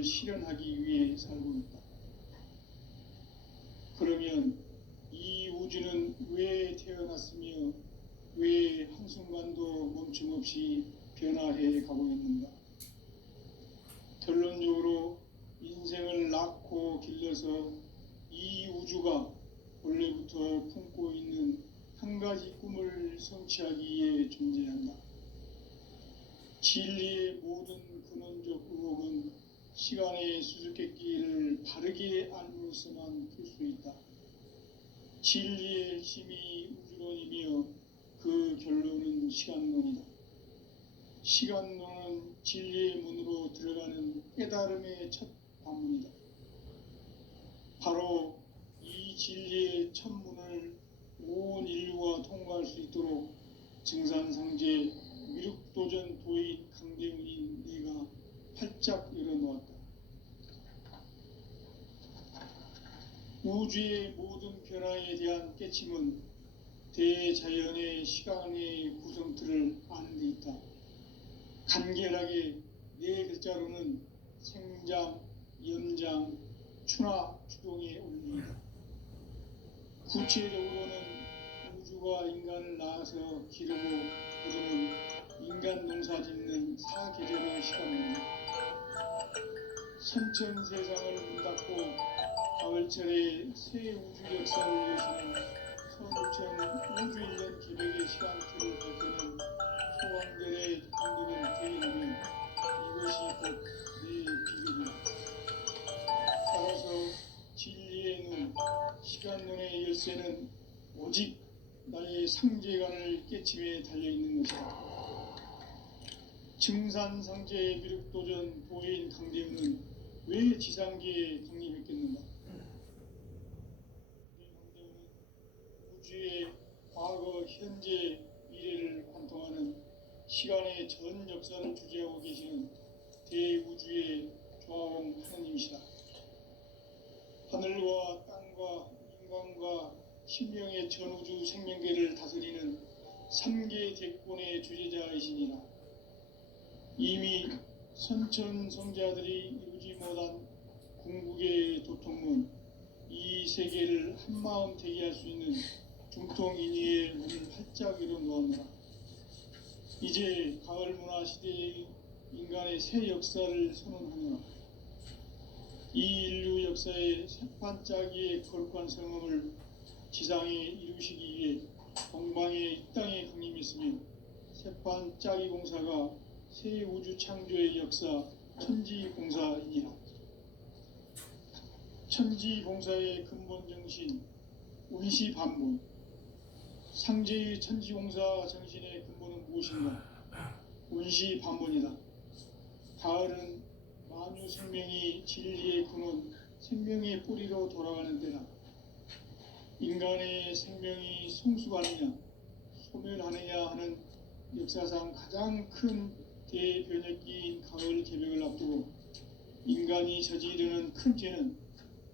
계획을 실현하기 위해 살고 있다. 그러면 이 우주는 왜 태어났으며 왜 한순간도 멈춤없이 변화해 가고 있는가? 결론적으로 인생을 낳고 길러서 이 우주가 원래부터 품고 있는 한 가지 꿈을 성취하기 위해 존재한다. 진리의 모든 근원적 의혹은 시간의 수수께끼를 바르게 알므로서만 풀 수 있다. 진리의 핵심이 우주론이며 그 결론은 시간론이다. 시간론은 진리의 문으로 들어가는 깨달음의 첫 관문이다. 바로 이 진리의 첫 문을 온 인류가 통과할 수 있도록 증산상제 미륵도전 도인 강대훈인 내가 활짝 열어놓았다. 우주의 모든 변화에 대한 깨침은 대자연의 시간의 구성틀을 아는 데 있다. 간결하게 네 글자로는 생장, 연장, 추나 추동의 원리이다. 구체적으로는 우주가 인간을 낳아서 기르고 거두는 인간 농사 짓는 사계절의 시간입니다. 선천 세상을 문 닫고 가을철에 새 우주 역사를 여시는 서울천 우주 1년 계획의 시간틀을 밝히는 소왕들의 감독을 대행하면 이것이 곧 내 비극이다. 따라서 진리의 눈, 시간론의 열쇠는 오직 나의 상제관을 깨침에 달려있는 것이다. 증산상제 미륵도전 도인 강대훈은 왜 지상계에 강림했겠는가? 강대훈은 우주의 과거, 현재, 미래를 관통하는 시간의 전 역사를 주재하고 계시는 대우주의 조화홍 하느님이시다. 하늘과 땅과 인간과 신명의 전우주 생명계를 다스리는 3계 대권의 주제자이시니라. 이미 선천성자들이 이루지 못한 궁극의 도통문, 이 세계를 한마음 되게 할 수 있는 중통인의의 문을 활짝 열어놓았노라. 이제 가을 문화 시대의 인간의 새 역사를 선언하노라. 이 인류 역사의 새반짝이의 거룩한 성음을 지상에 이루시기 위해 동방의 이 땅에 강림했으며 새반짝이 공사가 새 우주 창조의 역사 천지공사이니라. 천지공사의 근본 정신 운시반문, 상제의 천지공사 정신의 근본은 무엇인가? 운시반문이다. 가을은 만유 생명이 진리의 근원, 생명의 뿌리로 돌아가는 때다. 인간의 생명이 성숙하느냐, 소멸하느냐 하는 역사상 가장 큰 대변혁기인 가을 개벽을 앞두고 인간이 저지르는 큰 죄는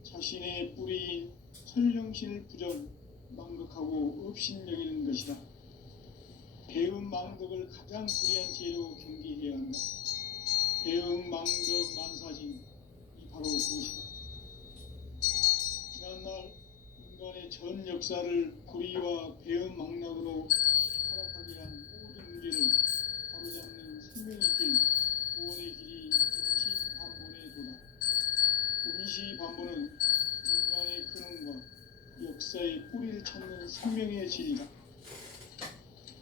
자신의 뿌리인 설령신을 부정, 망극하고 업신여기는 것이다. 배음 망덕을 가장 불의한 죄로 경계해야 한다. 배음 망덕 만사진, 이 바로 그것이다. 지난날 인간의 전 역사를 불의와 배음 망락으로 타락하게 한 모든 문제를 바로잡는 생명의 길, 구원의 길이 운시반본의 도다. 운시반본은 인간의 근원과 역사의 뿌리를 찾는 생명의 진리다.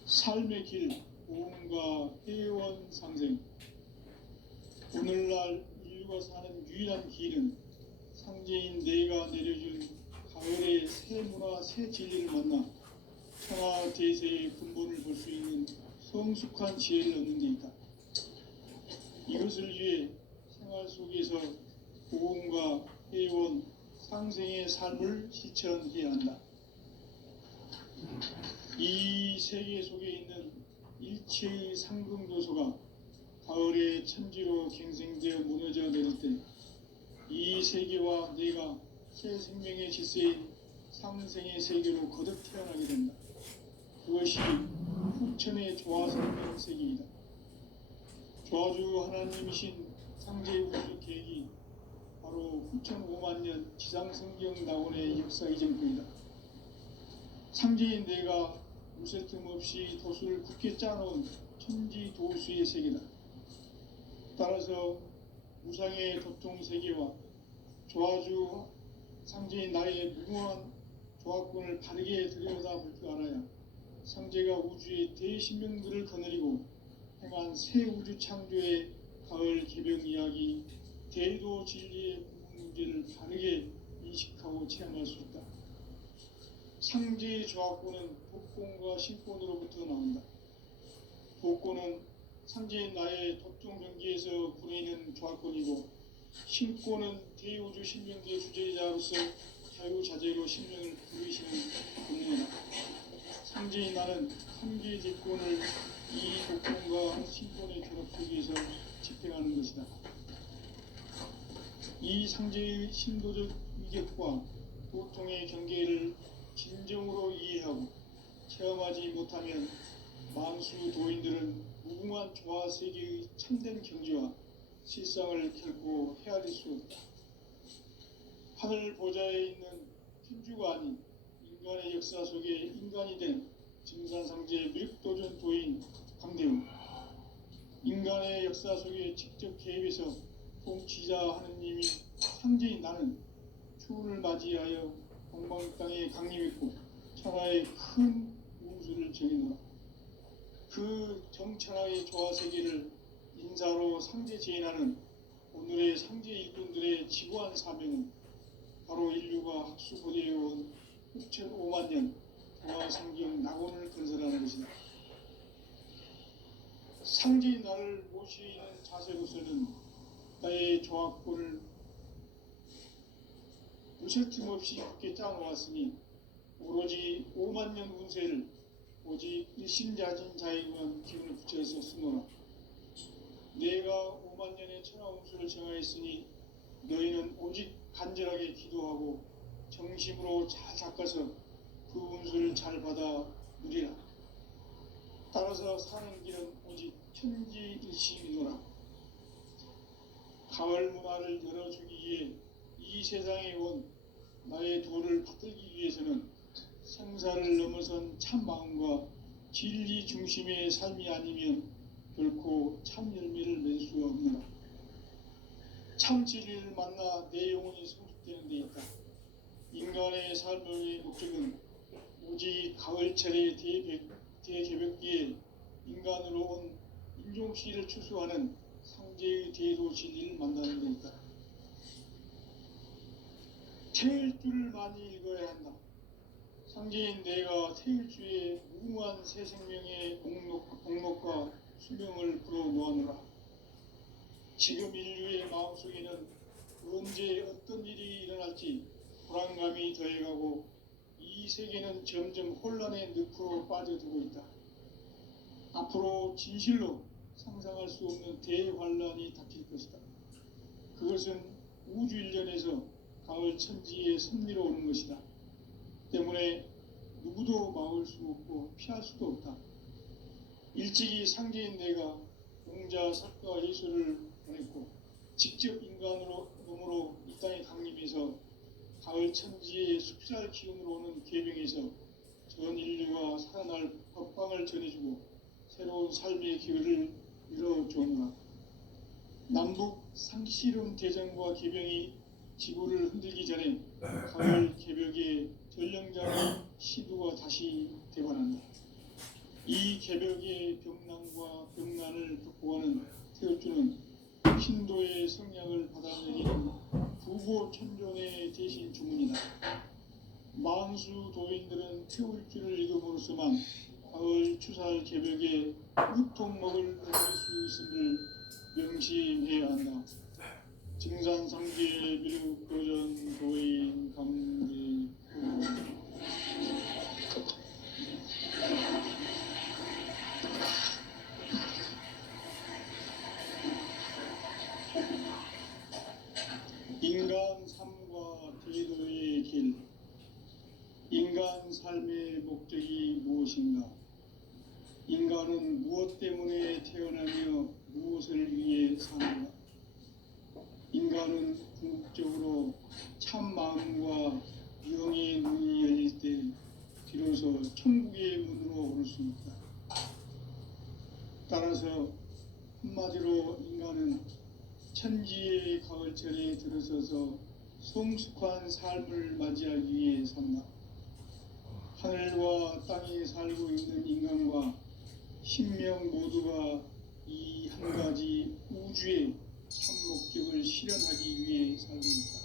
삶의 길, 보험과 회원 상생. 오늘날 인류가 사는 유일한 길은 상제인 내가 내려준 가을의 새 문화, 새 진리를 만나 천하 대세의 근본을 볼 수 있는 성숙한 지혜를 얻는 데 있다. 이것을 위해 생활 속에서 보험과 회원, 상생의 삶을 실천해야 한다. 이 세계 속에 있는 일체의 상금도서가 가을의 천지로 갱생되어 무너져 내릴 때 이 세계와 내가 새 생명의 질서인 상생의 세계로 거듭 태어나게 된다. 그것이 후천의 조화생명 세계이다. 조화주 하나님이신 상제 우주 계획이 무려 9,500만 년 지상성경 낙원의 역사 이전권이다. 상제인 내가 무쇠 틈 없이 도수를 굳게 짜놓은 천지 도수의 세계다. 따라서 무상의 도통 세계와 조화주 상제인 나의 무궁한 조합권을 바르게 들여다볼 줄 알아야 상제가 우주의 대신명들을 거느리고 행한 새 우주 창조의 가을 개병 이야기, 대도 진리의 궁극 문제를 바르게 인식하고 체험할 수 있다. 상제의 조합권은 복권과 신권으로부터 나온다. 복권은 상제인 나의 도통 경기에서 구해낸 조합권이고, 신권은 대우주 신명계의 주제자로서 자유자재로 신명을 부르시는 권능이다. 상제인 나는 한계의 대권을 이 복권과 신권의 결합 속에서 집행하는 것이다. 이 상제의 신도적 위격과 도통의 경계를 진정으로 이해하고 체험하지 못하면 만수 도인들은 무궁한 조화 세계의 참된 경지와 실상을 결코 헤아릴 수 없다. 하늘 보좌에 있는 thiên 주가 아닌 인간의 역사 속에 인간이 된 증산상제 미륵도전 도인 강대웅, 인간의 역사 속에 직접 개입해서 통치자 하느님이 상제인 나는 추운을 맞이하여 동방 땅에 강림했고 천하의 큰 우주를 정해놓아 그 정천하의 조화 세계를 인사로 상제 제인하는 오늘의 상제 일꾼들의 지구한 사명은 바로 인류가 학수고대해온 6,500만 년 조화 성경 낙원을 건설하는 것이다. 상제인 나를 모시는 자세로서는 나의 조합권을 무쇠 틈 없이 굳게 짜놓았으니 오로지 5만 년 운세를 오직 일심자진 자에게만 기운을 붙여서 쓰노라. 내가 5만 년의 천하 운수를 정하였으니 너희는 오직 간절하게 기도하고 정심으로 잘 닦아서 그 운수를 잘 받아 누리라. 따라서 사는 길은 오직 천지일심이노라. 가을 문화를 열어주기 위해 이 세상에 온 나의 도를 받들기 위해서는 생사를 넘어선 참 마음과 진리 중심의 삶이 아니면 결코 참 열매를 맺을 수 없노라. 참 진리를 만나 내 영혼이 성숙되는 데 있다. 인간의 삶의 목적은 오직 가을철의 대개벽기에 인간으로 온 인종씨를 추수하는 상제의 대도 진리를 만나는 데 있다. 태일주를 많이 읽어야 한다. 상제인 내가 태일주의 무궁한 새 생명의 공록과 수명을 불어놓아노라. 지금 인류의 마음속에는 언제 어떤 일이 일어날지 불안감이 더해가고 이 세계는 점점 혼란의 늪으로 빠져들고 있다. 앞으로 진실로 상상할 수 없는 대환란이 닥칠 것이다. 그것은 우주 일련에서 가을 천지의 섭리로 오는 것이다. 때문에 누구도 막을 수 없고 피할 수도 없다. 일찍이 상제인 내가 공자, 석가, 예수를 보냈고 직접 인간으로 몸으로 이 땅에 강림해서 가을 천지의 숲살 기운으로 오는 계병에서 전 인류가 살아날 법방을 전해주고 새로운 삶의 기회를 열어주오노라. 남북 상시름 대전과 계병이 지구를 흔들기 전에 가을 개벽의 전령자의 시두가 다시 되관한다. 이 개벽의 병난과 병난을 극복하는 태울주는 신도의 성량을 받아내리는 부고 천존의 대신 주문이다. 만수 도인들은 태울주를 읽음으로써만 가을 추살 개벽의 우통먹을 얻을 수 있음을 명심해야 한다. 증산상계 미륵도전 도인 강대 인간 삶과 대도의 길. 인간 삶의 목적이 무엇인가? 인간은 무엇 때문에 태어나며 무엇을 위해 사는가? 인간은 궁극적으로 참 마음과 영의 눈이 열릴 때 비로소 천국의 문으로 오를 수 있다. 따라서 한마디로 인간은 천지의 가을철에 들어서서 성숙한 삶을 맞이하기 위해 산다. 하늘과 땅에 살고 있는 인간과 신명 모두가 이 한 가지 우주의 참 목적을 실현하기 위해 살고 있다.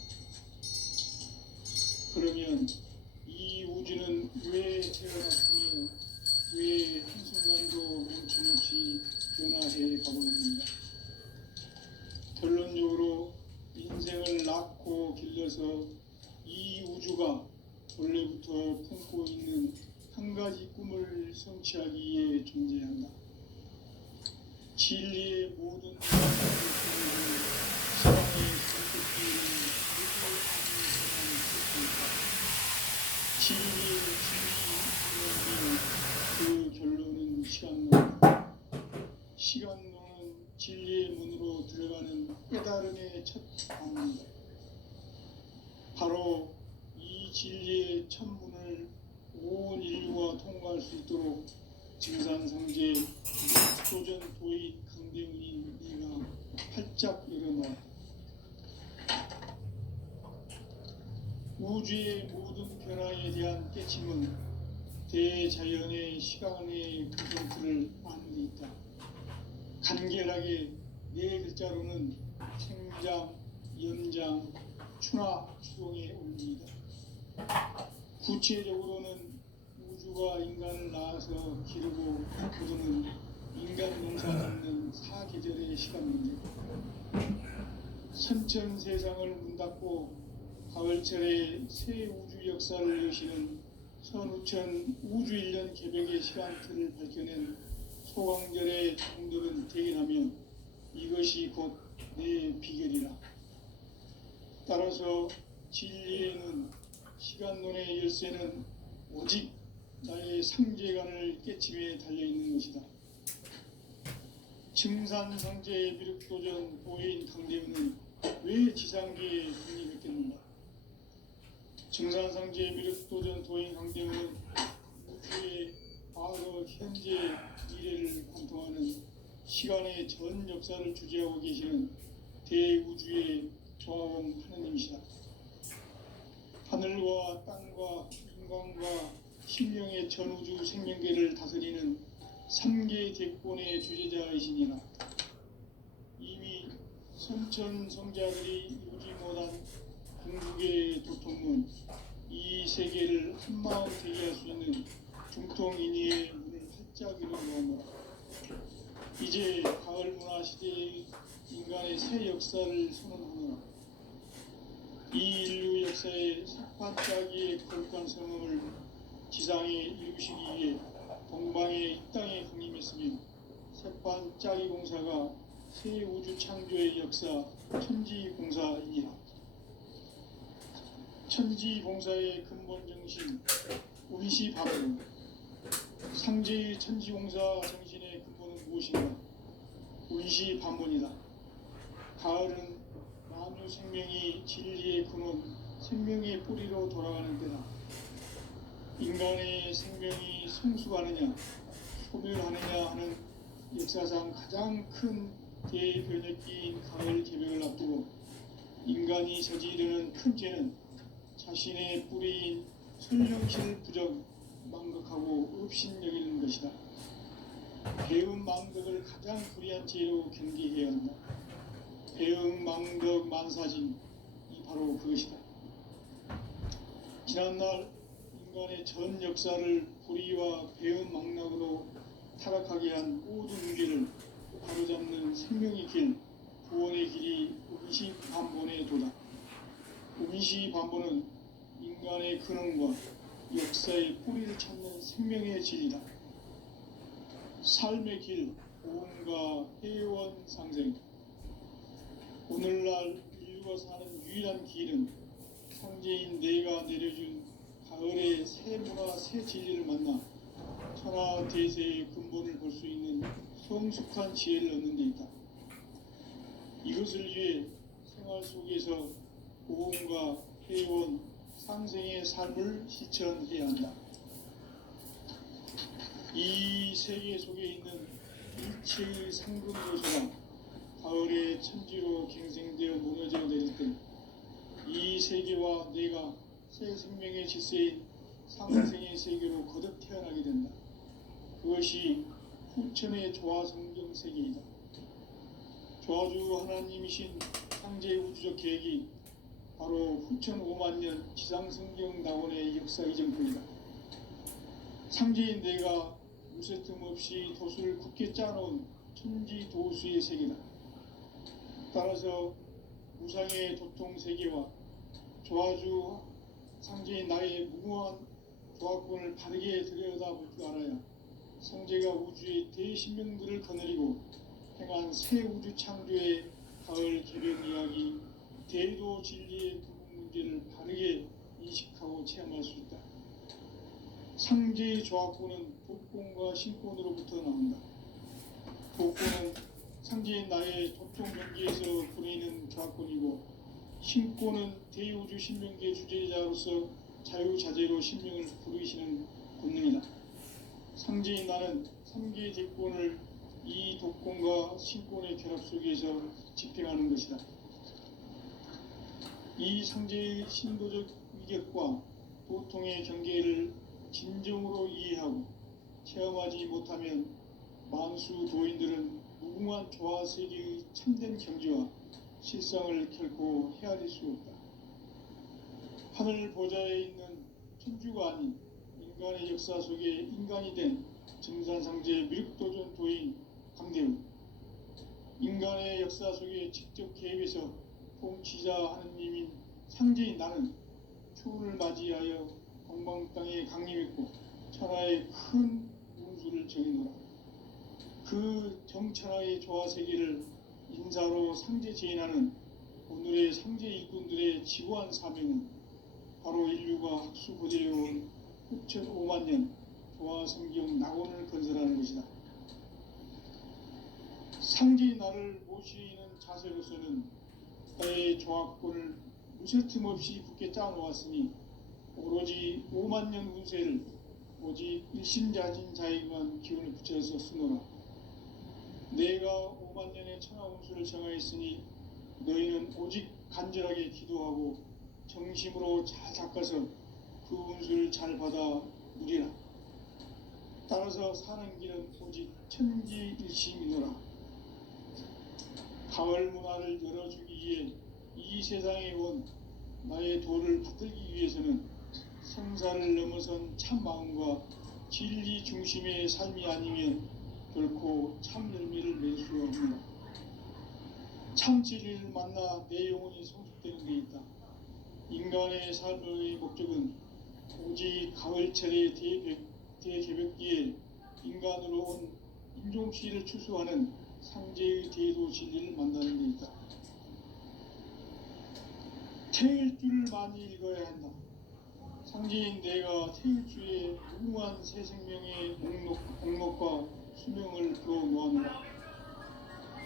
그러면 이 우주는 왜 태어났으며 왜 한순간도 멈춤없이 변화해 가고 있는가? 결론적으로 인생을 낳고 길러서 이 우주가 원래부터 품고 있는 한 가지 꿈을 성취하기 위해 존재한다. 진리의 모든 사랑의 선택기를 진리의 진리의 그 결론은 시간론이다. 시간론은 진리의 문으로 들어가는 깨달음의 첫 방문이다. 바로 이 진리의 첫 문을 온 인류가 통과할 수 있도록 증산상제 도전 도의 강대훈이 네가 활짝 열어놓았다. 우주의 모든 변화에 대한 깨침은 대자연의 시간의 퍼센트를 아는 데 있다. 간결하게 네 글자로는 생장, 연장, 추나 추동의 원리이다. 구체적으로는 우주가 인간을 낳아서 기르고 거두는 인간 농사 짓는 사계절의 시간 문제. 선천세상을 문 닫고 가을철에 새 우주 역사를 여시는 선우천 우주 1년 개벽의 시간틀을 밝혀낸 소강절의 동덕은 대견하며 이것이 곧 내 비결이라. 따라서 진리에는 시간론의 열쇠는 오직 나의 상제관을 깨침에 달려있는 것이다. 증산상제의 미륵도전 도인 강대훈은 왜 지상계에 독립했겠는가? 증산상제의 미륵도전 도인 강대훈은 우주의 과거, 현재, 미래를 관통하는 시간의 전 역사를 주재하고 계시는 대우주의 조화원 하느님이시다. 하늘과 땅과 인간과 신령의 전우주 생명계를 다스리는 3개 대권의 주제자이시니라. 이미 선천성자들이 이루지 못한 궁극의 도통문, 이 세계를 한마음 되게 할 수 있는 중통인의의 문을 활짝 열어놓으므로 이제 가을 문화 시대의 인간의 새 역사를 선언하노라. 이 인류 역사의 석판짜기의 거룩한 성음을 지상에 이루시기 위해 동방의 이 땅에 강림했으며 석판짜기 공사가 새 우주 창조의 역사 천지공사이니라. 천지봉사의 근본 정신 운시반문. 상제의 천지공사 정신의 근본은 무엇인가? 운시반문이다. 가을은 만유 생명이 진리의 근원, 생명의 뿌리로 돌아가는 때다. 인간의 생명이 성숙하느냐, 소멸하느냐 하는 역사상 가장 큰 대변혁기인 가을 개벽을 앞두고 인간이 저지르는 큰 죄는 자신의 뿌리인 설령실 부정, 망극하고 업신여기는 것이다. 배음 망덕을 가장 불의한 죄로 경계해야 한다. 배음 망덕 만사진이 바로 그것이다. 지난날 인간의 전 역사를 불의와 배음 망락으로 타락하게 한 모든 문제를 바로잡는 생명의 길, 구원의 길이 운시반본의 도다. 운시반본은 인간의 근원과 역사의 뿌리를 찾는 생명의 진리다. 삶의 길, 보험과 회원 상생. 오늘날 인류가 사는 유일한 길은 상제인 내가 내려준 가을의 새 문화, 새 진리를 만나 천하 대세의 근본을 볼 수 있는 성숙한 지혜를 얻는 데 있다. 이것을 위해 생활 속에서 고음과 회원, 상생의 삶을 실천해야 한다. 이 세계 속에 있는 일체의 상금 요소가 가을의 천지로 갱생되어 무너져 내릴 때 이 세계와 내가 새 생명의 질서인 상생의 세계로 거듭 태어나게 된다. 그것이 후천의 조화성경 세계이다. 조화주 하나님이신 창제 우주적 계획이 바로 후천 5만 년 지상성경 낙원의 역사 이전뿐이다. 창제인 내가 무쇠틈 없이 도수를 굳게 짜놓은 천지 도수의 세계다. 따라서 무상의 도통 세계와 조화주 창제인 나의 무궁한 조화권을 바르게 들여다볼 줄 알아야 성제가 우주의 대신명들을 거느리고 행한 새 우주 창조의 가을 개변 이야기, 대도 진리의 부분 문제를 바르게 인식하고 체험할 수 있다. 상제의 조화권은 복권과 신권으로부터 나온다. 복권은 상제인 나의 도통 경계에서 보내는 조화권이고, 신권은 대우주 신명계 주제자로서 자유자재로 신명을 부르시는 본능이다. 상제인 나는 3개의 대권을 이 독권과 신권의 결합 속에서 집행하는 것이다. 이 상제의 신도적 위격과 도통의 경계를 진정으로 이해하고 체험하지 못하면 만수 도인들은 무궁한 조화세계의 참된 경지와 실상을 결코 헤아릴 수 없다. 하늘 보좌에 있는 천주가 아닌 인간의 역사 속에 인간이 된 증산상제 미륵도전 도인 강대우, 인간의 역사 속에 직접 개입해서 통치자 하느님인 상제인 나는 초를 맞이하여 동방 땅에 강림했고 천하의 큰 운수를 정해놓아 그 정천하의 조화세계를 인사로 상제 제인하는 오늘의 상제 일꾼들의 지고한 사명은 바로 인류가 학수고대해온 후천 5만 년 조화성경 낙원을 건설하는 것이다. 상제의 나를 모시는 자세로서는 나의 조화권을 무쇠틈 없이 굳게 짜놓았으니 오로지 5만 년 운세를 오직 일심자진 자에게만 기운을 붙여서 쓰노라. 내가 5만 년의 천하 운수를 정하였으니 너희는 오직 간절하게 기도하고 정심으로 잘 닦아서 그 운수를 잘 받아 누리라. 따라서 사는 길은 오직 천지일심이노라. 가을 문화를 열어주기 위해 이 세상에 온 나의 도를 받들기 위해서는 성사를 넘어선 참 마음과 진리 중심의 삶이 아니면 결코 참 열매를 맺을 수 없노라. 참 진리를 만나 내 영혼이 성숙되는 데 있다. 인간의 삶의 목적은 오직 가을철의 대개벽기에 인간으로 온 인종시를 추수하는 상제의 대도 진리를 만나는 데 있다. 태일주를 많이 읽어야 한다. 상제인 내가 태일주의 무궁한 새 생명의 목록과 수명을 풀어놓았노라.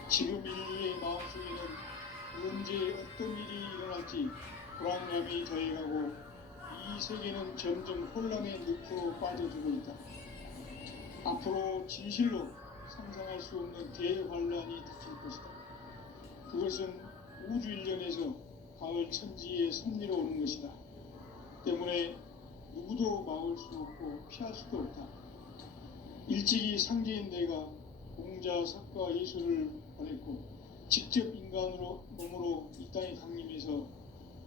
지금 인류의 마음속에는 언제 어떤 일이 일어날지 불안감이 더해가고 이 세계는 점점 혼란의 늪으로 빠져들고 있다. 앞으로 진실로 상상할 수 없는 대환란이 닥칠 것이다. 그것은 우주 일련에서 가을 천지의 섭리로 오는 것이다. 때문에 누구도 막을 수 없고 피할 수도 없다. 일찍이 상제인 내가 공자, 석가, 예수를 보냈고 직접 인간으로 몸으로 이 땅에 강림해서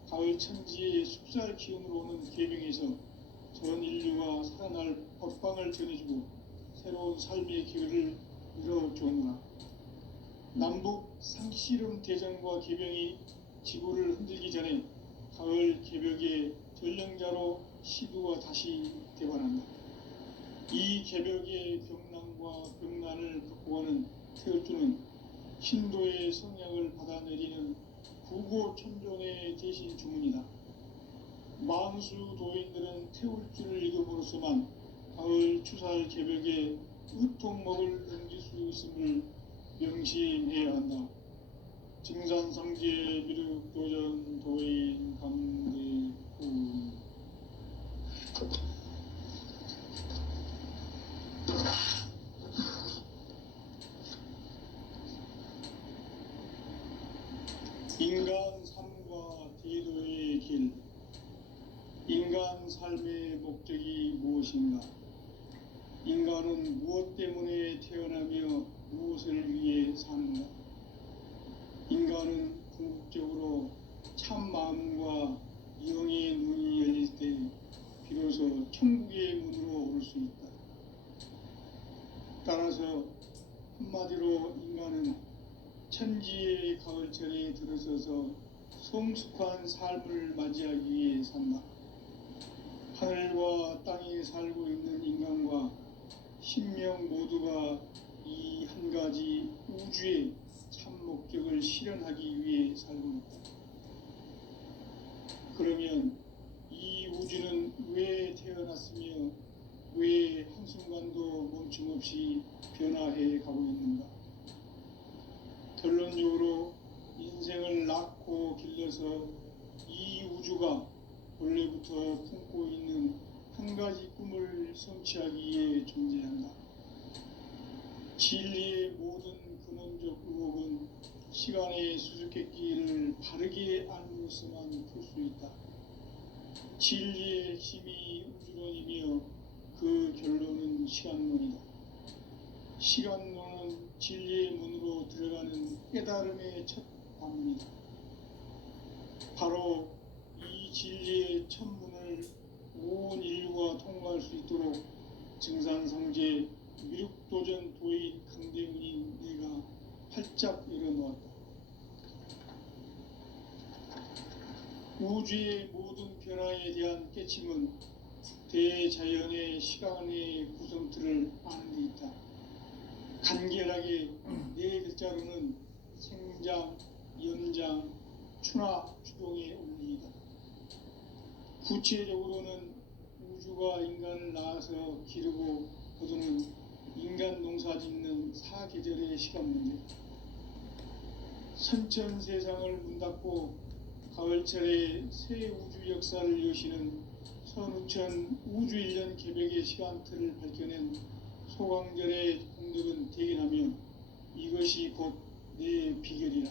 가을 천지의 숲살 기운으로 오는 계명에서 전 인류가 살아날 법방을 전해주고 새로운 삶의 기회를 열어주었노라. 남북 상씨름 대전과 계명이 지구를 흔들기 전에 가을 개벽의 전령자로 시두가 다시 대관한다. 이 개벽의 병난과 병난을 극복하는 태울주는 신도의 성향을 받아내리는 구고천종의 대신 주문이다. 만수 도인들은 태울주를 읽음으로써만 가을 추살 개벽의 으통목을 넘길 수 있음을 명심해야 한다. 증산상제 미륵도전 도인 강대훈. 인간 삶과 대도의 길. 인간 삶의 목적이 무엇인가? 인간은 무엇 때문에 태어나며 무엇을 위해 사는가? 인간은 궁극적으로 참 마음과 영의 눈이 열릴 때 비로소 천국의 문으로 올 수 있다. 따라서 한마디로 인간은 천지의 가을철에 들어서서 성숙한 삶을 맞이하기 위해 산다. 하늘과 땅에 살고 있는 인간과 신명 모두가 이 한 가지 우주의 참 목적을 실현하기 위해 살고 있다. 그러면 이 우주는 왜 태어났으며 왜 한순간도 멈춤없이 변화해 가고 있는가? 결론적으로 인생을 낳고 길러서 이 우주가 원래부터 품고 있는 한 가지 꿈을 성취하기 위해 존재한다. 진리의 모든 근원적 의혹은 시간의 수수께끼를 바르게 알므로서만 풀 수 있다. 진리의 핵심이 우주론이며 그 결론은 시간론이다. 시간론은 진리의 문으로 들어가는 깨달음의 첫 관문이다. 바로 이 진리의 첫 문을 온 인류가 통과할 수 있도록 증산상제 미륵도전 도인 강대훈인 내가 활짝 열어놓았다. 우주의 모든 변화에 대한 깨침은 대자연의 시간의 구성틀을 아는 데 있다. 간결하게 네 글자로는 생장, 연장, 추나 추동의 원리이다. 구체적으로는 우주가 인간을 낳아서 기르고 거두는 인간 농사 짓는 사계절의 시간 문제. 선천 세상을 문 닫고 가을철에 새 우주 역사를 여시는 선우천 우주 1년 개백의 시간틀을 밝혀낸 소강절의 공덕은 대견하며 이것이 곧 내 비결이라.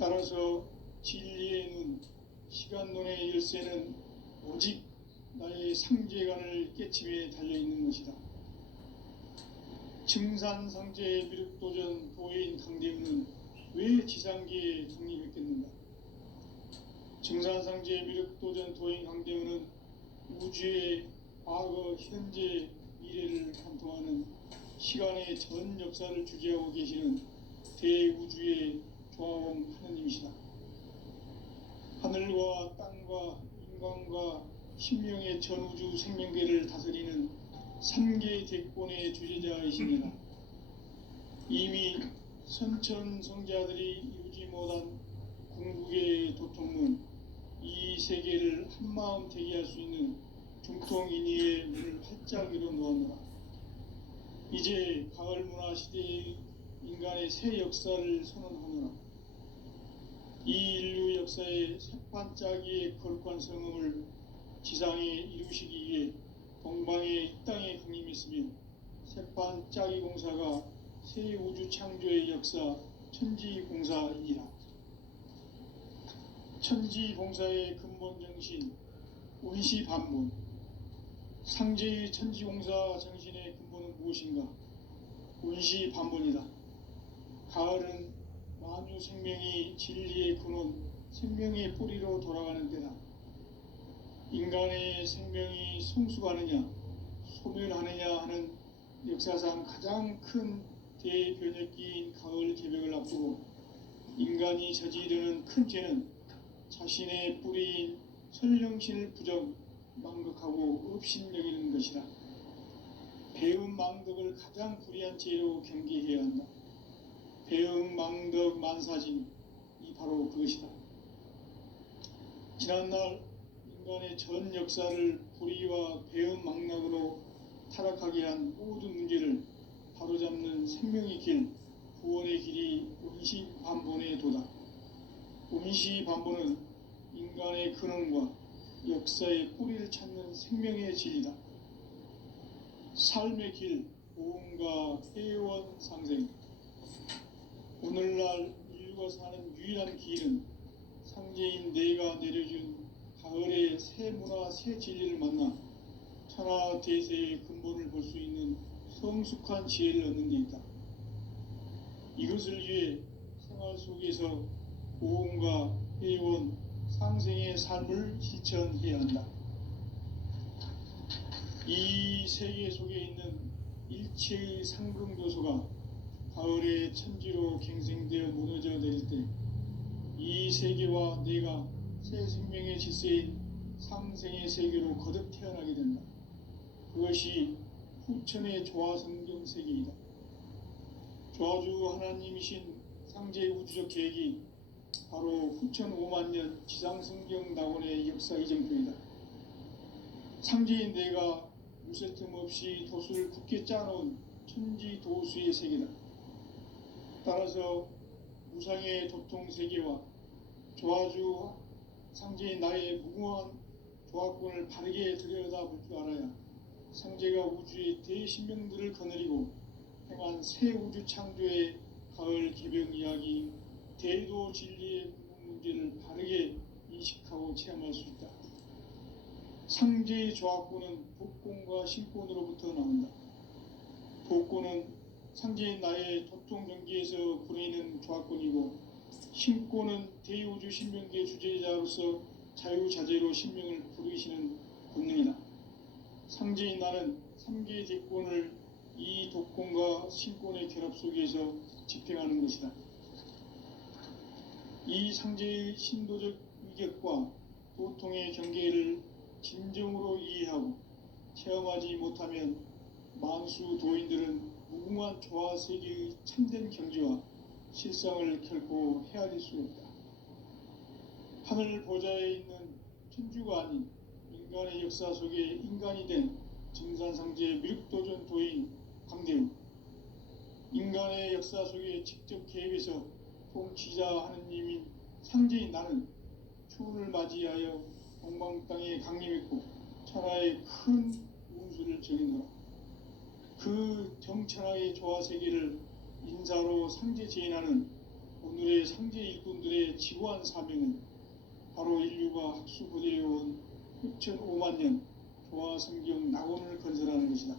따라서 진리의 눈, 시간론의 열쇠는 오직 나의 상제관을 깨침에 달려있는 것이다. 증산상제 미륵도전 도인 강대훈은 왜 지상계에 독립했겠는가? 증산상제 미륵도전 도인 강대훈은 우주의 과거, 현재, 미래를 관통하는 시간의 전 역사를 주재하고 계시는 대우주의 조화원 하느님이시다. 하늘과 땅과 인간과 신명의 전우주 생명계를 다스리는 3개 대권의 주제자이시니라. 이미 선천성자들이 이루지 못한 궁극의 도통문, 이 세계를 한마음 되게 할 수 있는 중통인의의 문을 활짝 열어놓았노라. 이제 가을 문화 시대의 인간의 새 역사를 선언하노라. 이 인류 역사의 새반짝이의 거룩한 성음을 지상에 이루시기 위해 동방의 이 땅에 강림했으며 새반짝이 공사가 새 우주 창조의 역사 천지공사이니라. 천지공사의 근본 정신 운시반문. 상제의 천지공사 정신의 근본은 무엇인가? 운시반문이다. 가을은 만유 생명이 진리의 근원, 생명의 뿌리로 돌아가는 때다. 인간의 생명이 성숙하느냐, 소멸하느냐 하는 역사상 가장 큰 대변혁기인 가을 개벽을 앞두고 인간이 저지르는 큰 죄는 자신의 뿌리인 선령신을 부정, 망극하고 업신여기는 것이다. 배움 망덕을 가장 불의한 죄로 경계해야 한다. 배움 망덕 만사진이 바로 그것이다. 지난날 인간의 전 역사를 불의와 배움 망락으로 타락하게 한 모든 문제를 바로잡는 생명의 길, 구원의 길이 운시반본에 도다. 운시반본은 인간의 근원과 역사의 뿌리를 찾는 생명의 진리다. 삶의 길, 보험과 회원 상생. 오늘날 인류가 사는 유일한 길은 상제인 내가 내려준 가을의 새 문화, 새 진리를 만나 천하 대세의 근본을 볼 수 있는 성숙한 지혜를 얻는 데 있다. 이것을 위해 생활 속에서 보험과 회원, 상생의 삶을 실천해야 한다. 이 세계 속에 있는 일체의 상승도소가 가을의 천지로 갱생되어 무너져 내릴 때 이 세계와 내가 새 생명의 질서인 상생의 세계로 거듭 태어나게 된다. 그것이 후천의 조화성경 세계이다. 조화주 하나님이신 상제의 우주적 계획이 바로 후천 5만 년 지상성경 낙원의 역사 이정표이다. 상제인 내가 무쇠 틈 없이 도수를 굳게 짜놓은 천지 도수의 세계다. 따라서 무상의 도통 세계와 조화주 상제인 나의 무궁한 조화권을 바르게 들여다볼 줄 알아야 상제가 우주의 대신명들을 거느리고 행한 새 우주 창조의 가을 개병 이야기, 대도 진리의 궁극 문제를 바르게 인식하고 체험할 수 있다. 상제의 조화권은 복권과 신권으로부터 나온다. 복권은 상제인 나의 도통 경계에서 부리는 조화권이고, 신권은 대우주 신명계 주제자로서 자유자재로 신명을 부르시는 본능이다. 상제인 나는 3개의 대권을 이 독권과 신권의 결합 속에서 집행하는 것이다. 이 상제의 신도적 위격과 도통의 경계를 진정으로 이해하고 체험하지 못하면 만수 도인들은 무궁한 조화 세계의 참된 경지와 실상을 결코 헤아릴 수 없다. 하늘 보좌에 있는 천주가 아닌 인간의 역사 속에 인간이 된 증산상제의 미륵도전 도인 강대우, 인간의 역사 속에 직접 개입해서 통치자 하느님인 상제인 나는 추운을 맞이하여 동방 땅에 강림했고 천하의 큰 운수를 정해놓아 그 정천하의 조화 세계를 인사로 상제 제인하는 오늘의 상제 일꾼들의 지고한 사명은 바로 인류가 학수부대해온 후천 5만 년 조화 성경 낙원을 건설하는 것이다.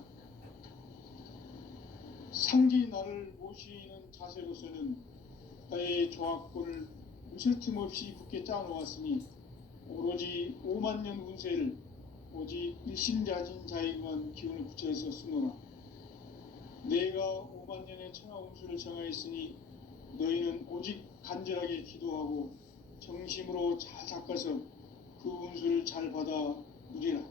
상제인 나를 모시는 자세로서는 나의 조화권을 무쇠 틈 없이 굳게 짜놓았으니 오로지 5만 년 운세를 오직 일심자진 자에게만 기운을 붙여서 쓰노라. 내가 5만 년의 천하 운수를 정하였으니 너희는 오직 간절하게 기도하고 정심으로 잘 닦아서 그 운수를 잘 받아 누리라.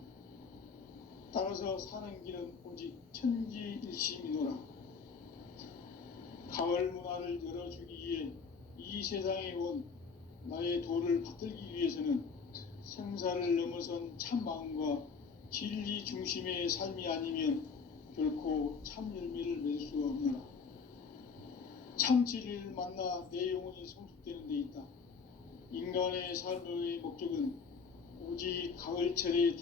따라서 사는 길은 오직 천지일심이노라. 가을 문화를 열어주기 위해 이 세상에 온 나의 도를 받들기 위해서는 생사를 넘어선 참 마음과 진리 중심의 삶이 아니면 결코 참 열매를 맺을 수가 없노라. 참 진리를 만나 내 영혼이 성숙되는 데 있다. 인간의 삶의 목적은 오직 가을철의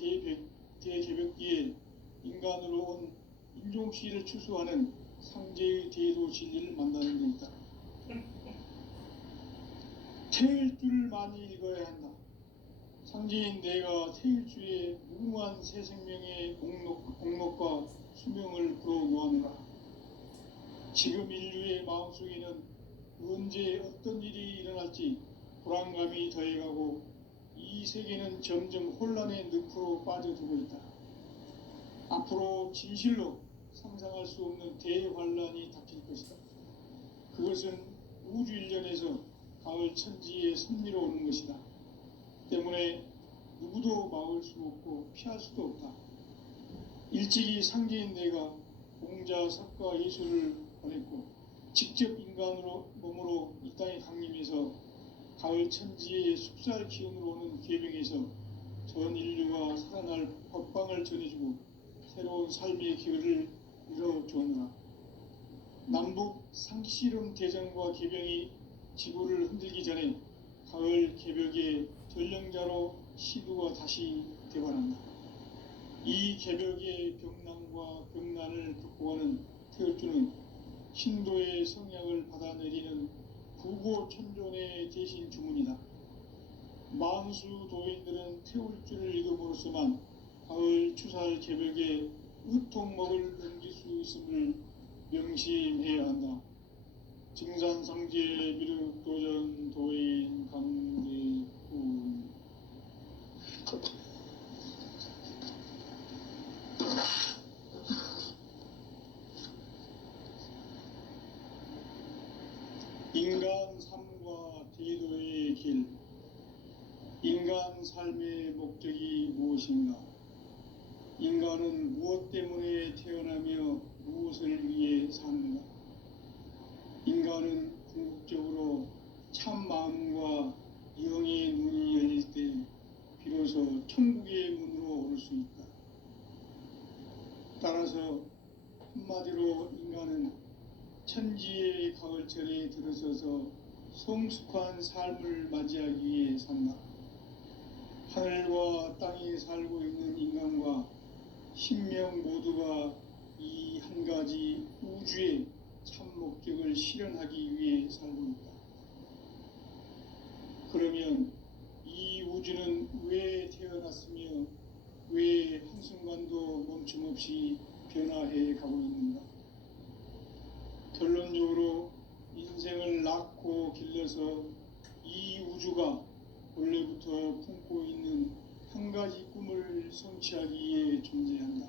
대개벽기에 인간으로 온 인종씨를 추수하는 상제의 대도 진리를 만나는 데 있다. 태일주를 많이 읽어야 한다. 상제인 내가 태일주의 무궁한 새 생명의 공록과 수명을 불어놓아노라. 지금 인류의 마음속에는 언제 어떤 일이 일어날지 불안감이 더해가고 이 세계는 점점 혼란의 늪으로 빠져들고 있다. 앞으로 진실로 상상할 수 없는 대환란이 닥칠 것이다. 그것은 우주 일련에서 가을 천지의 섭리로 오는 것이다. 때문에 누구도 막을 수 없고 피할 수도 없다. 일찍이 상제인 내가 공자, 석가, 예수를 보냈고 직접 인간으로 몸으로 이 땅에 강림해서 가을 천지의 숙살 기운으로 오는 계명에서 전 인류가 살아날 법방을 전해주고 새로운 삶의 기회를 이뤄주었노라. 남북 상씨름 대전과 개병이 지구를 흔들기 전에 가을 개벽의 전령자로 시두가 다시 되관한다. 이 개벽의 병난과 병난을 극복하는 태울주는 신도의 성약을 받아내리는 부고천존의 대신 주문이다. 만수 도인들은 태울주를 읽음으로써만 가을 추살 개벽에 의통목을 넘길 수 있음을 명심해야 한다. 증산상제 미륵도전 도인 강대훈. 인간 삶과 대도의 길. 인간 삶의 목적이 무엇인가? 인간은 무엇 때문에 태어나며 무엇을 위해 사는가? 인간은 궁극적으로 참 마음과 영의 눈이 열릴 때 비로소 천국의 문으로 오를 수 있다. 따라서 한마디로 인간은 천지의 가을철에 들어서서 성숙한 삶을 맞이하기 위해 산다. 하늘과 땅에 살고 있는 인간과 신명 모두가 이 한 가지 우주의 참 목적을 실현하기 위해 살고 있다. 그러면 이 우주는 왜 태어났으며 왜 한순간도 멈춤없이 변화해 가고 있는가? 결론적으로 인생을 낳고 길러서 이 우주가 원래부터 품고 있는 한 가지 꿈을 성취하기 위해 존재한다.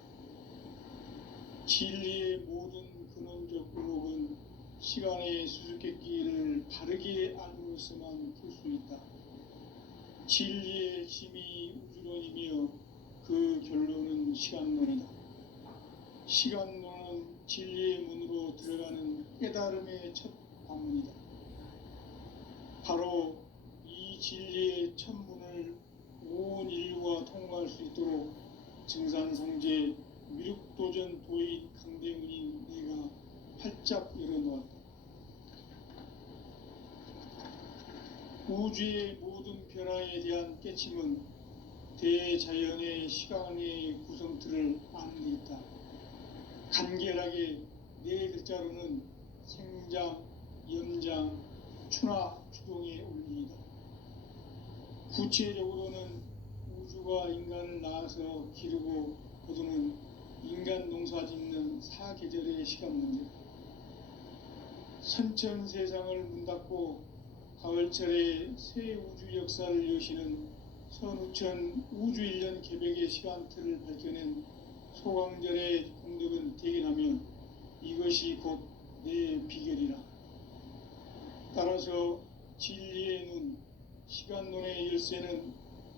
진리의 모든 근원적 의혹은 시간의 수수께끼를 바르게 알므로서만 풀 수 있다. 진리의 핵심이 우주론이며 그 결론은 시간론이다. 시간론은 진리의 문으로 들어가는 깨달음의 첫 관문이다. 바로 이 진리의 첫 문을 온 인류가 통과할 수 있도록 증산상제 미륵도전 도인 강대훈인 내가 활짝 열어놓았다. 우주의 모든 변화에 대한 깨침은 대자연의 시간의 구성틀을 아는 데 있다. 간결하게 네 글자로는 생장, 염장, 추나 추동의 원리이다. 구체적으로는 우주가 인간을 낳아서 기르고 거두는 인간 농사 짓는 사계절의 시간 문제다. 선천 세상을 문 닫고 가을철에 새 우주 역사를 여시는 선우천 우주 1년 개벽의 시간틀을 밝혀낸 소강절의 공덕은 대견하며 이것이 곧 내 비결이라. 따라서 진리의 눈, 시간론의 열쇠는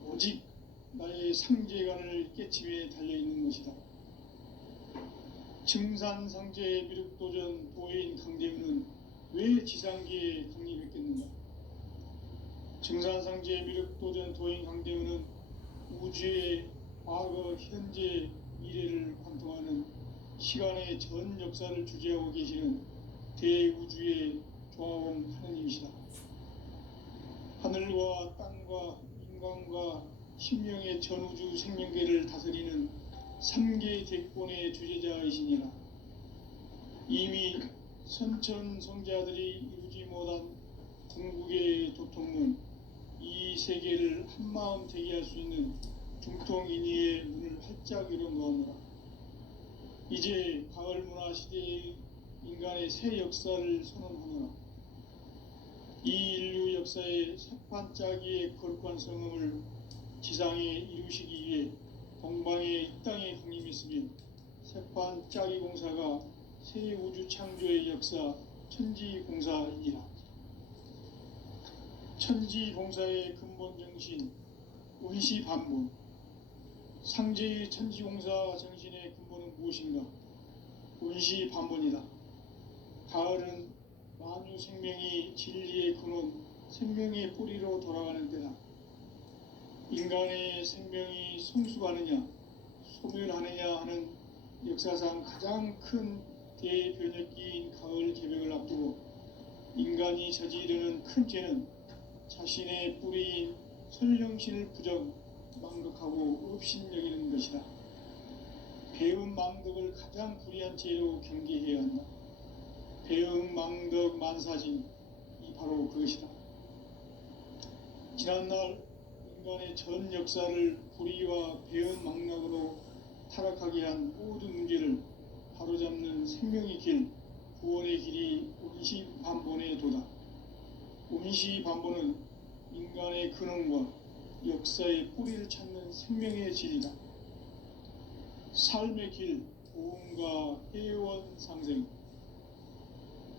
오직 나의 상제관을 깨침에 달려있는 것이다. 증산상제 미륵도전 도인 강대훈은 왜 지상계에 강림했겠는가? 증산상제 미륵도전 도인 강대훈은 우주의 과거, 현재, 미래를 관통하는 시간의 전 역사를 주재하고 계시는 대우주의 조화원 하느님이시다. 하늘과 땅과 인간과 신명의 전우주 생명계를 다스리는 3개 대권의 주재자이시니라. 이미 선천성자들이 이루지 못한 궁극의 도통문, 이 세계를 한마음 되게 할 수 있는 중통인의의 문을 활짝 열어놓았노라. 이제 가을 문화 시대의 인간의 새 역사를 선언하노라. 이 인류 역사의 새판짜기의 거룩한 성음을 지상에 이루시기 위해 동방의 이 땅에 강림했으며 새판짜기 공사가 새 우주 창조의 역사 천지공사이니라. 천지공사의 근본 정신 운시반본. 상제의 천지공사 정신의 근본은 무엇인가? 운시반본이다. 가을은 만유 생명이 진리의 근원, 생명의 뿌리로 돌아가는 때다. 인간의 생명이 성숙하느냐, 소멸하느냐 하는 역사상 가장 큰 대변혁기인 가을 개벽을 앞두고 인간이 저지르는 큰 죄는 자신의 뿌리인 선령신을 부정 망덕하고 업신여기는 것이다. 배음 망덕을 가장 불의한 죄로 경계해야 한다. 배음 망덕 만사진이 바로 그것이다. 지난날 인간의 전 역사를 불의와 배음 망락으로 타락하게 한 모든 문제를 바로잡는 생명의 길, 구원의 길이 온시반본의 도다. 온시반본은 인간의 근원과 역사의 뿌리를 찾는 생명의 진리다. 삶의 길, 보험과 회원 상생.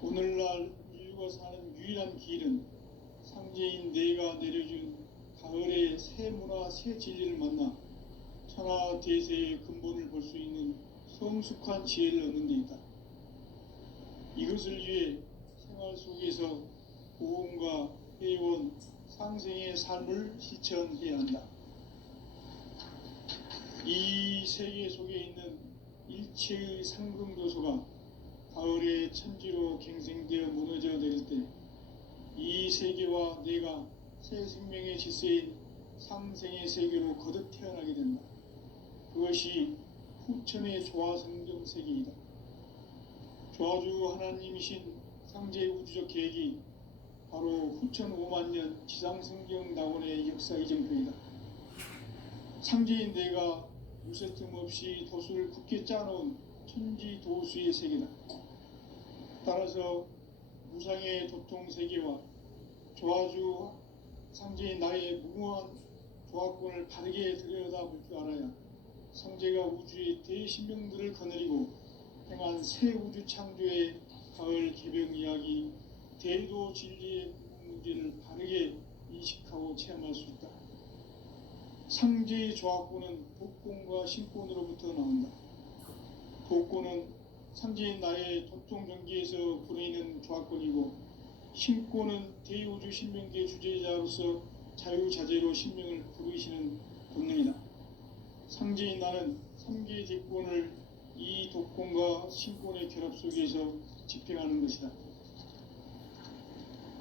오늘날 인류가 사는 유일한 길은 상제인 내가 내려준 가을의 새 문화, 새 진리를 만나 천하 대세의 근본을 볼 수 있는 성숙한 지혜를 얻는 데 있다. 이것을 위해 생활 속에서 보험과 회원, 상생의 삶을 실천해야 한다. 이 세계 속에 있는 일체의 상금도소가 가을의 천지로 갱생되어 무너져 내릴 때 이 세계와 내가 새 생명의 질서인 상생의 세계로 거듭 태어나게 된다. 그것이 후천의 조화성경 세계이다. 조화주 하나님이신 상제의 우주적 계획이 바로 후천 5만 년 지상성경 낙원의 역사 이정표이다. 상제인 내가 무쇠틈 없이 도수를 굳게 짜놓은 천지 도수의 세계다. 따라서 무상의 도통 세계와 조화주 상제인 나의 무궁한 조화권을 바르게 들여다볼 줄 알아야 상제가 우주의 대신명들을 거느리고 행한 새 우주 창조의 가을 개벽 이야기, 대도 진리의 문제를 바르게 인식하고 체험할 수 있다. 상제의 조화권은 독권과 신권으로부터 나온다. 독권은 상제인 나의 도통 경계에서 불어있는 조화권이고, 신권은 대우주 신명계 주제자로서 자유자재로 신명을 부르시는 본능이다. 상제인 나는 3개의 대권을 이 독권과 신권의 결합 속에서 집행하는 것이다.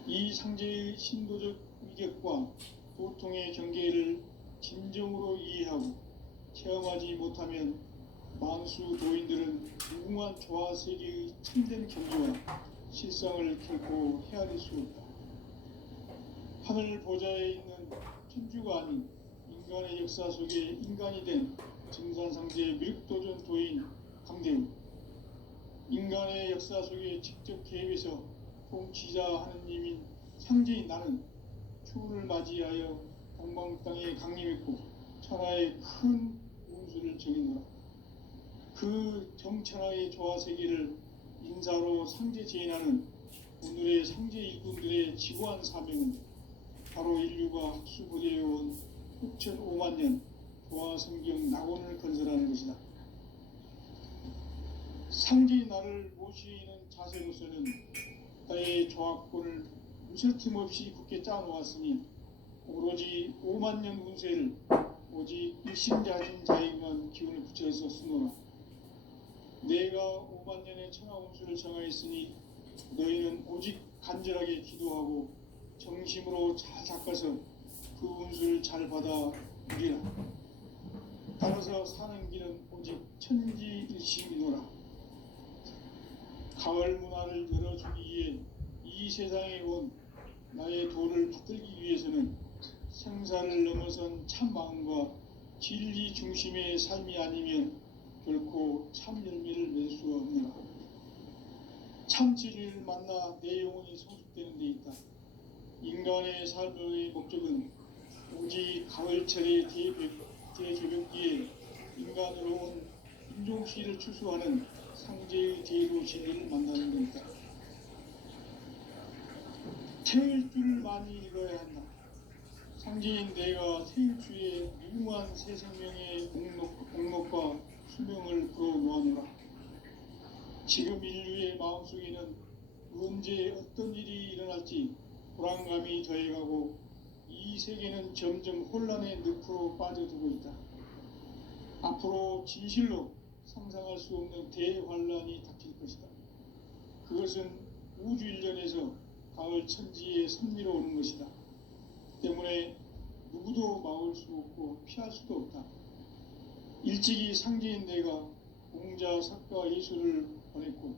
이 상제의 신도적 위격과 도통의 경계를 진정으로 이해하고 체험하지 못하면 만수 도인들은 무궁한 조화세계의 참된 경지와 실상을 결코 헤아릴 수 없다. 하늘 보좌에 있는 천주가 아닌 인간의 역사 속에 인간이 된 증산상제의 밀도전 도인 강대우, 인간의 역사 속에 직접 개입해서 통치자 하느님인 상제인 나는 추후를 맞이하여 동방 땅에 강림했고 천하의 큰 운수를 정해놓아 그 정천하의 조화세계를 인사로 상제 제인하는 오늘의 상제 일꾼들의 지구한 사명은 바로 인류가 학수부대해온 후천 5만 년 조화성경 낙원을 건설하는 것이다. 상제인 나를 모시는 자세로서는 나의 조화권을 무쇠틈 없이 굳게 짜놓았으니 오로지 5만 년 운세를 오직 일심자진 자에게만 기운을 붙여서 쓰노라. 내가 5만 년의 천하 운수를 정하였으니 너희는 오직 간절하게 기도하고 정심으로 잘 닦아서 그 운수를 잘 받아 누리라. 따라서 사는 길은 오직 천지일심이노라. 가을 문화를 열어주기 위해 이 세상에 온 나의 도를 받들기 위해서는 생사를 넘어선 참 마음과 진리 중심의 삶이 아니면 결코 참 열매를 맺을 수 없노라. 참 진리를 만나 내 영혼이 성숙되는 데 있다. 인간의 삶의 목적은 오직 가을철의 대개벽기에 인간으로 온 인종시를 추수하는 상제의 대로 진리를 만나는 것이다. 태일 줄을 많이 읽어야 한다. 상제인 내가 태일주의 무궁한 새 생명의 공록과 수명을 불어놓아노라. 지금 인류의 마음속에는 언제 어떤 일이 일어날지 불안감이 더해가고 이 세계는 점점 혼란의 늪으로 빠져들고 있다. 앞으로 진실로 상상할 수 없는 대환란이 닥칠 것이다. 그것은 우주 일련에서 가을 천지의 섭리로 오는 것이다. 때문에 누구도 막을 수 없고 피할 수도 없다. 일찍이 상제인 내가 공자, 작가, 예술을 보냈고